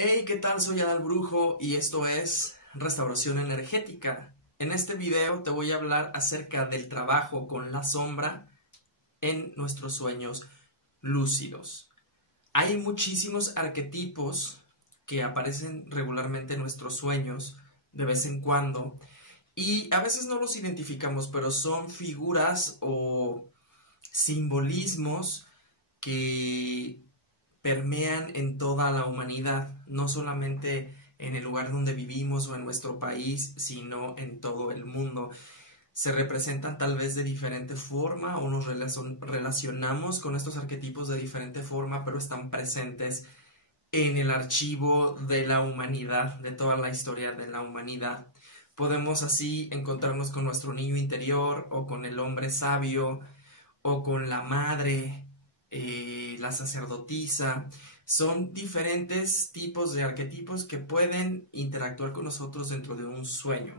Hey, ¿qué tal? Soy Adal Brujo y esto es Restauración Energética. En este video te voy a hablar acerca del trabajo con la sombra en nuestros sueños lúcidos. Hay muchísimos arquetipos que aparecen regularmente en nuestros sueños de vez en cuando y a veces no los identificamos, pero son figuras o simbolismos que permean en toda la humanidad, no solamente en el lugar donde vivimos o en nuestro país, sino en todo el mundo. Se representan tal vez de diferente forma o nos relacionamos con estos arquetipos de diferente forma, pero están presentes en el archivo de la humanidad, de toda la historia de la humanidad. Podemos así encontrarnos con nuestro niño interior o con el hombre sabio o con la madre, la sacerdotisa. Son diferentes tipos de arquetipos que pueden interactuar con nosotros dentro de un sueño.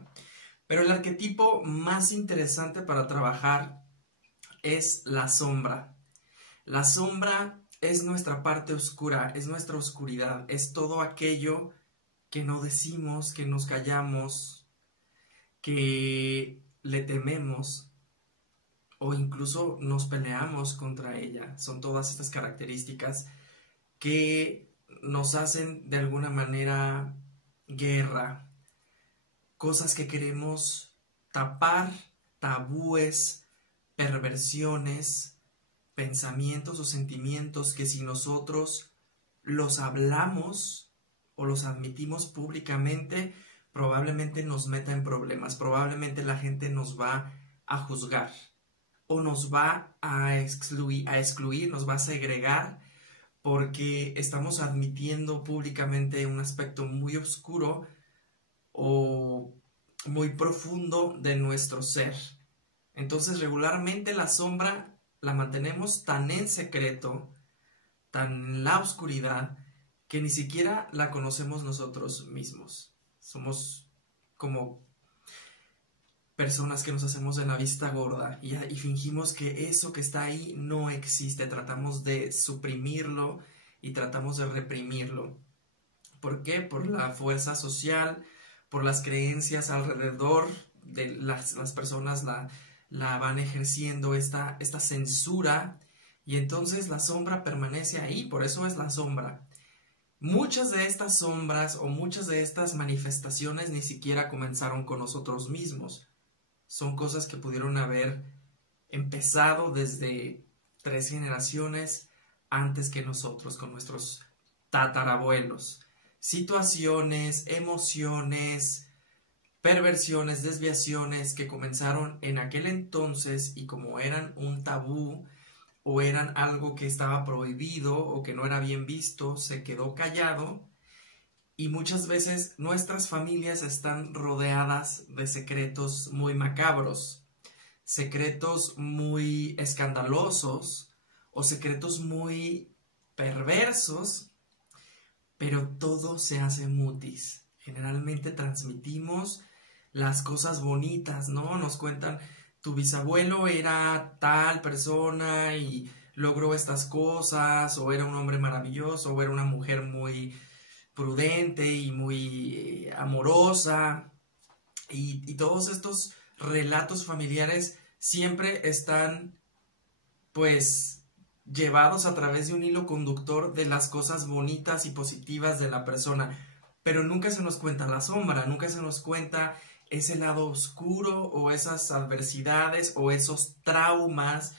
Pero el arquetipo más interesante para trabajar es la sombra. La sombra es nuestra parte oscura, es nuestra oscuridad, es todo aquello que no decimos, que nos callamos, que le tememos o incluso nos peleamos contra ella. Son todas estas características que nos hacen de alguna manera guerra, cosas que queremos tapar, tabúes, perversiones, pensamientos o sentimientos que si nosotros los hablamos o los admitimos públicamente, probablemente nos meta en problemas, probablemente la gente nos va a juzgar o nos va a excluir, nos va a segregar porque estamos admitiendo públicamente un aspecto muy oscuro o muy profundo de nuestro ser. Entonces regularmente la sombra la mantenemos tan en secreto, tan en la oscuridad, que ni siquiera la conocemos nosotros mismos. Somos como personas que nos hacemos de la vista gorda y fingimos que eso que está ahí no existe. Tratamos de suprimirlo y tratamos de reprimirlo. ¿Por qué? Por la fuerza social, por las creencias alrededor de las personas la van ejerciendo esta censura, y entonces la sombra permanece ahí. Por eso es la sombra. Muchas de estas sombras o muchas de estas manifestaciones ni siquiera comenzaron con nosotros mismos. Son cosas que pudieron haber empezado desde 3 generaciones antes que nosotros, con nuestros tatarabuelos. Situaciones, emociones, perversiones, desviaciones que comenzaron en aquel entonces y como eran un tabú o eran algo que estaba prohibido o que no era bien visto, se quedó callado. Y muchas veces nuestras familias están rodeadas de secretos muy macabros, secretos muy escandalosos o secretos muy perversos, pero todo se hace mutis. Generalmente transmitimos las cosas bonitas, ¿no? Nos cuentan, tu bisabuelo era tal persona y logró estas cosas, o era un hombre maravilloso, o era una mujer muy prudente y muy amorosa, y todos estos relatos familiares siempre están pues llevados a través de un hilo conductor de las cosas bonitas y positivas de la persona, pero nunca se nos cuenta la sombra, nunca se nos cuenta ese lado oscuro o esas adversidades o esos traumas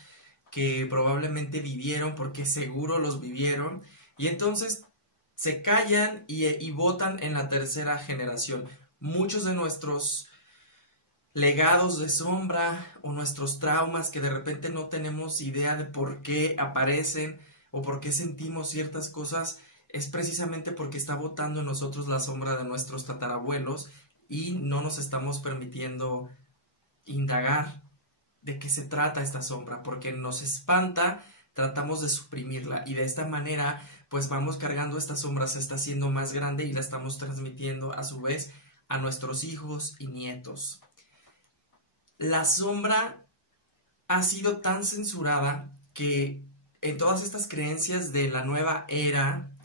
que probablemente vivieron, porque seguro los vivieron, y entonces se callan y votan en la tercera generación. Muchos de nuestros legados de sombra o nuestros traumas que de repente no tenemos idea de por qué aparecen o por qué sentimos ciertas cosas, es precisamente porque está votando en nosotros la sombra de nuestros tatarabuelos y no nos estamos permitiendo indagar de qué se trata esta sombra, porque nos espanta, tratamos de suprimirla y de esta manera pues vamos cargando esta sombra, se está haciendo más grande y la estamos transmitiendo a su vez a nuestros hijos y nietos. La sombra ha sido tan censurada que en todas estas creencias de la nueva era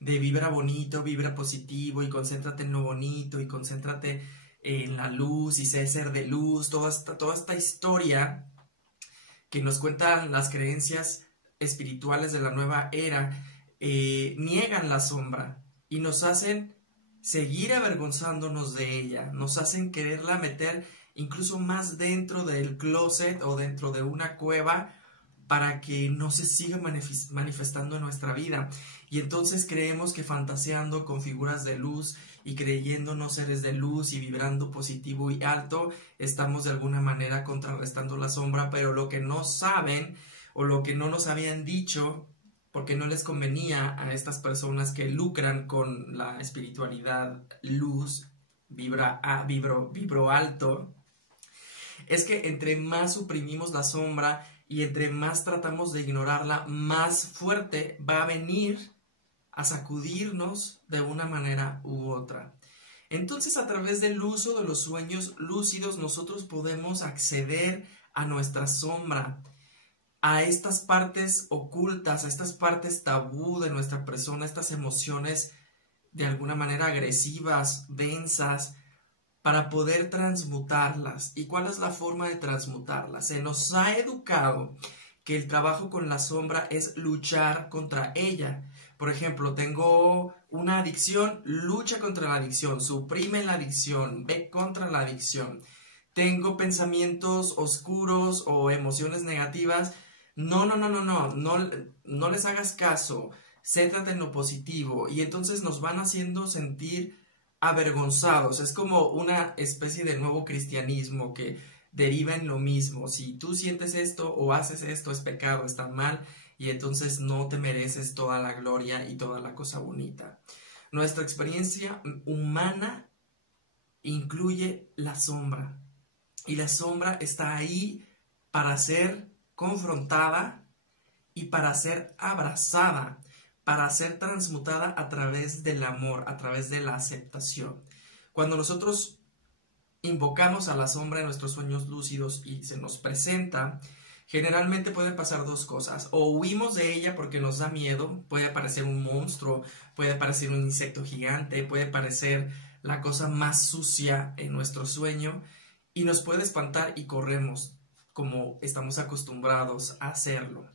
de vibra bonito, vibra positivo y concéntrate en lo bonito y concéntrate en la luz y sé ser de luz, toda esta historia que nos cuentan las creencias espirituales de la nueva era, niegan la sombra y nos hacen seguir avergonzándonos de ella, nos hacen quererla meter incluso más dentro del closet o dentro de una cueva para que no se siga manifestando en nuestra vida. Y entonces creemos que fantaseando con figuras de luz y creyéndonos seres de luz y vibrando positivo y alto, estamos de alguna manera contrarrestando la sombra, pero lo que no saben o lo que no nos habían dicho, porque no les convenía a estas personas que lucran con la espiritualidad luz, vibro alto, es que entre más suprimimos la sombra y entre más tratamos de ignorarla, más fuerte va a venir a sacudirnos de una manera u otra. Entonces, a través del uso de los sueños lúcidos, nosotros podemos acceder a nuestra sombra, a estas partes ocultas, a estas partes tabú de nuestra persona, estas emociones de alguna manera agresivas, densas, para poder transmutarlas. ¿Y cuál es la forma de transmutarlas? Se nos ha educado que el trabajo con la sombra es luchar contra ella. Por ejemplo, tengo una adicción, lucha contra la adicción, suprime la adicción, ve contra la adicción. Tengo pensamientos oscuros o emociones negativas, no les hagas caso, céntrate en lo positivo. Y entonces nos van haciendo sentir avergonzados. Es como una especie de nuevo cristianismo que deriva en lo mismo. Si tú sientes esto o haces esto, es pecado, está mal, y entonces no te mereces toda la gloria y toda la cosa bonita. Nuestra experiencia humana incluye la sombra, y la sombra está ahí para ser confrontada y para ser abrazada, para ser transmutada a través del amor, a través de la aceptación. Cuando nosotros invocamos a la sombra en nuestros sueños lúcidos y se nos presenta, generalmente pueden pasar dos cosas: o huimos de ella porque nos da miedo, puede aparecer un monstruo, puede aparecer un insecto gigante, puede aparecer la cosa más sucia en nuestro sueño y nos puede espantar y corremos como estamos acostumbrados a hacerlo.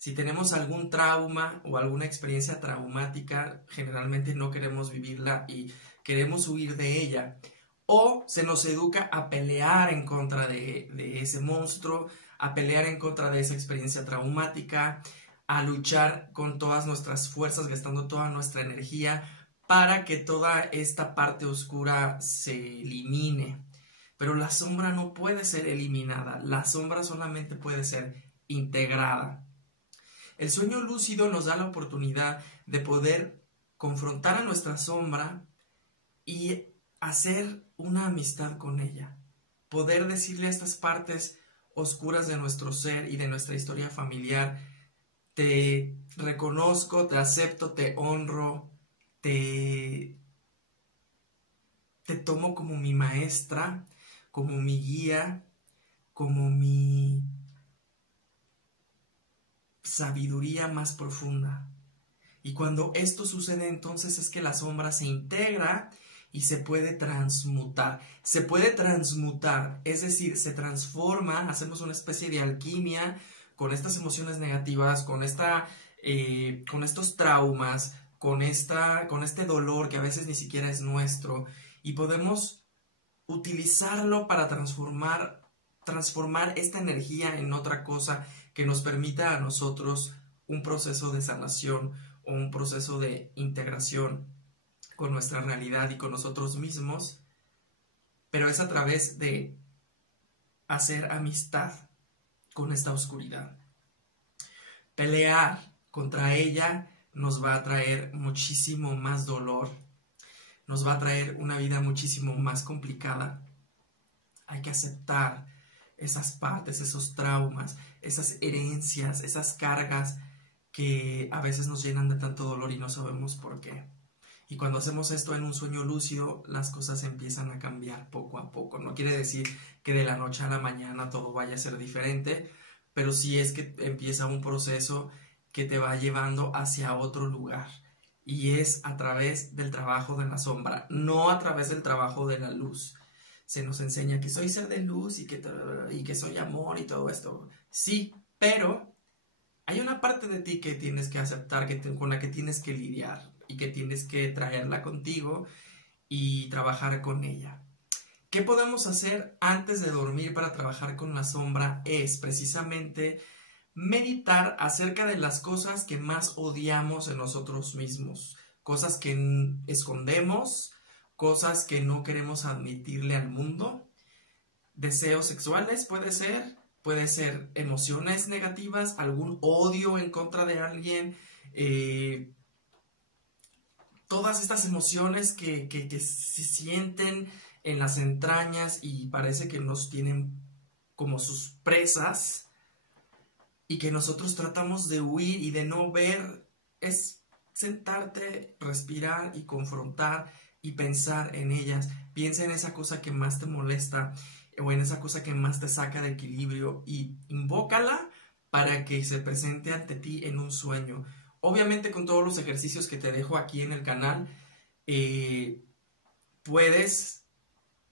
Si tenemos algún trauma o alguna experiencia traumática, generalmente no queremos vivirla y queremos huir de ella. O se nos educa a pelear en contra de ese monstruo, a pelear en contra de esa experiencia traumática, a luchar con todas nuestras fuerzas, gastando toda nuestra energía para que toda esta parte oscura se elimine. Pero la sombra no puede ser eliminada, la sombra solamente puede ser integrada. El sueño lúcido nos da la oportunidad de poder confrontar a nuestra sombra y hacer una amistad con ella. Poder decirle a estas partes oscuras de nuestro ser y de nuestra historia familiar: te reconozco, te acepto, te honro, te tomo como mi maestra, como mi guía, como mi sabiduría más profunda. Y cuando esto sucede, entonces es que la sombra se integra y se puede transmutar. Se puede transmutar, es decir, se transforma, hacemos una especie de alquimia con estas emociones negativas, con estos traumas, con este dolor que a veces ni siquiera es nuestro, y podemos utilizarlo para transformar esta energía en otra cosa que nos permita a nosotros un proceso de sanación o un proceso de integración con nuestra realidad y con nosotros mismos, pero es a través de hacer amistad con esta oscuridad. Pelear contra ella nos va a traer muchísimo más dolor, nos va a traer una vida muchísimo más complicada. Hay que aceptar esas partes, esos traumas, esas herencias, esas cargas que a veces nos llenan de tanto dolor y no sabemos por qué. Y cuando hacemos esto en un sueño lúcido, las cosas empiezan a cambiar poco a poco. No quiere decir que de la noche a la mañana todo vaya a ser diferente, pero sí es que empieza un proceso que te va llevando hacia otro lugar. y es a través del trabajo de la sombra, no a través del trabajo de la luz. Se nos enseña que soy ser de luz y que soy amor y todo esto. Sí, pero hay una parte de ti que tienes que aceptar, con la que tienes que lidiar y que tienes que traerla contigo y trabajar con ella. ¿Qué podemos hacer antes de dormir para trabajar con la sombra? Es precisamente meditar acerca de las cosas que más odiamos en nosotros mismos, cosas que escondemos, cosas que no queremos admitirle al mundo, deseos sexuales puede ser emociones negativas, algún odio en contra de alguien, todas estas emociones que se sienten en las entrañas y parece que nos tienen como sus presas y que nosotros tratamos de huir y de no ver. Es sentarte, respirar y confrontar y pensar en ellas. Piensa en esa cosa que más te molesta o en esa cosa que más te saca de equilibrio y invócala para que se presente ante ti en un sueño. Obviamente con todos los ejercicios que te dejo aquí en el canal, puedes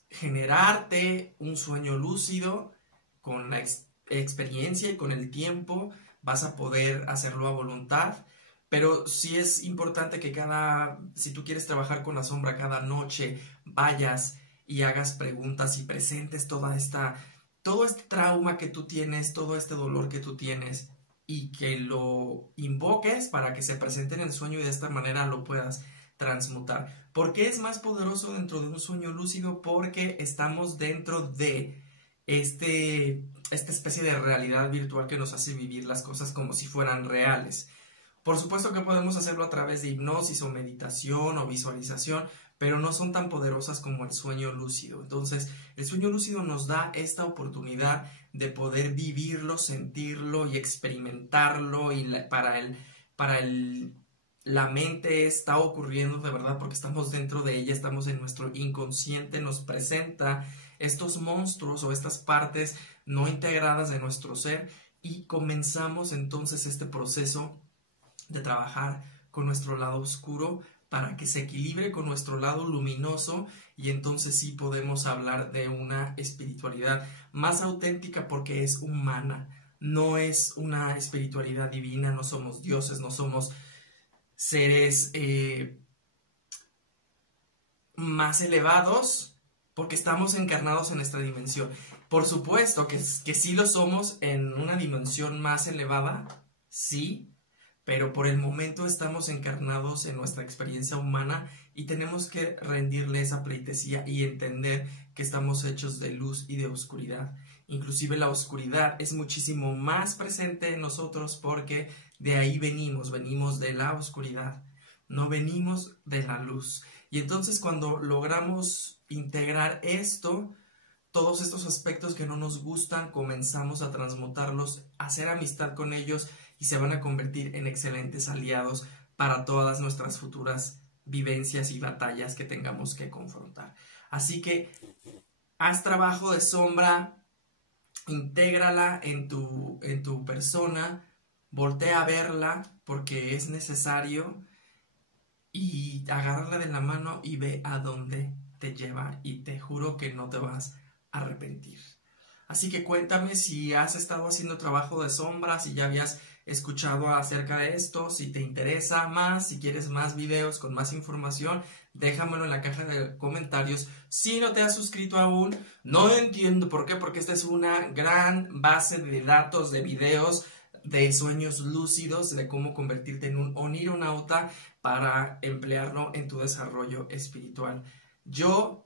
generarte un sueño lúcido con la experiencia y con el tiempo. Vas a poder hacerlo a voluntad, pero sí es importante que si tú quieres trabajar con la sombra cada noche, vayas y hagas preguntas y presentes todo este trauma que tú tienes, todo este dolor que tú tienes, y que lo invoques para que se presente en el sueño y de esta manera lo puedas transmutar. ¿Por qué es más poderoso dentro de un sueño lúcido? Porque estamos dentro de esta especie de realidad virtual que nos hace vivir las cosas como si fueran reales. Por supuesto que podemos hacerlo a través de hipnosis o meditación o visualización, pero no son tan poderosas como el sueño lúcido. Entonces, el sueño lúcido nos da esta oportunidad de poder vivirlo, sentirlo y experimentarlo, y la mente está ocurriendo de verdad porque estamos dentro de ella, estamos en nuestro inconsciente, nos presenta estos monstruos o estas partes no integradas de nuestro ser y comenzamos entonces este proceso de trabajar con nuestro lado oscuro para que se equilibre con nuestro lado luminoso, y entonces sí podemos hablar de una espiritualidad más auténtica porque es humana, no es una espiritualidad divina, no somos dioses, no somos seres más elevados porque estamos encarnados en esta dimensión. Por supuesto que sí lo somos en una dimensión más elevada, sí, pero por el momento estamos encarnados en nuestra experiencia humana y tenemos que rendirle esa pleitesía y entender que estamos hechos de luz y de oscuridad. Inclusive la oscuridad es muchísimo más presente en nosotros porque de ahí venimos de la oscuridad, no venimos de la luz. Y entonces cuando logramos integrar todos estos aspectos que no nos gustan, comenzamos a transmutarlos, a hacer amistad con ellos y se van a convertir en excelentes aliados para todas nuestras futuras vivencias y batallas que tengamos que confrontar. Así que haz trabajo de sombra, intégrala en tu persona, voltea a verla porque es necesario y agárrala de la mano y ve a dónde te lleva y te juro que no te vas a arrepentir. Así que cuéntame si has estado haciendo trabajo de sombra, si ya habías escuchado acerca de esto, si te interesa más, si quieres más videos con más información, déjamelo en la caja de comentarios. Si no te has suscrito aún, no entiendo por qué, porque esta es una gran base de datos, de videos, de sueños lúcidos, de cómo convertirte en un onironauta para emplearlo en tu desarrollo espiritual. Yo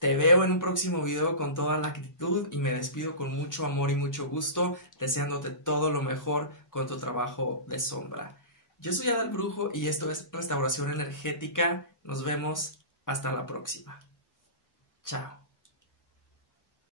te veo en un próximo video con toda la actitud y me despido con mucho amor y mucho gusto, deseándote todo lo mejor con tu trabajo de sombra. Yo soy Adal Brujo y esto es Restauración Energética. Nos vemos hasta la próxima. Chao.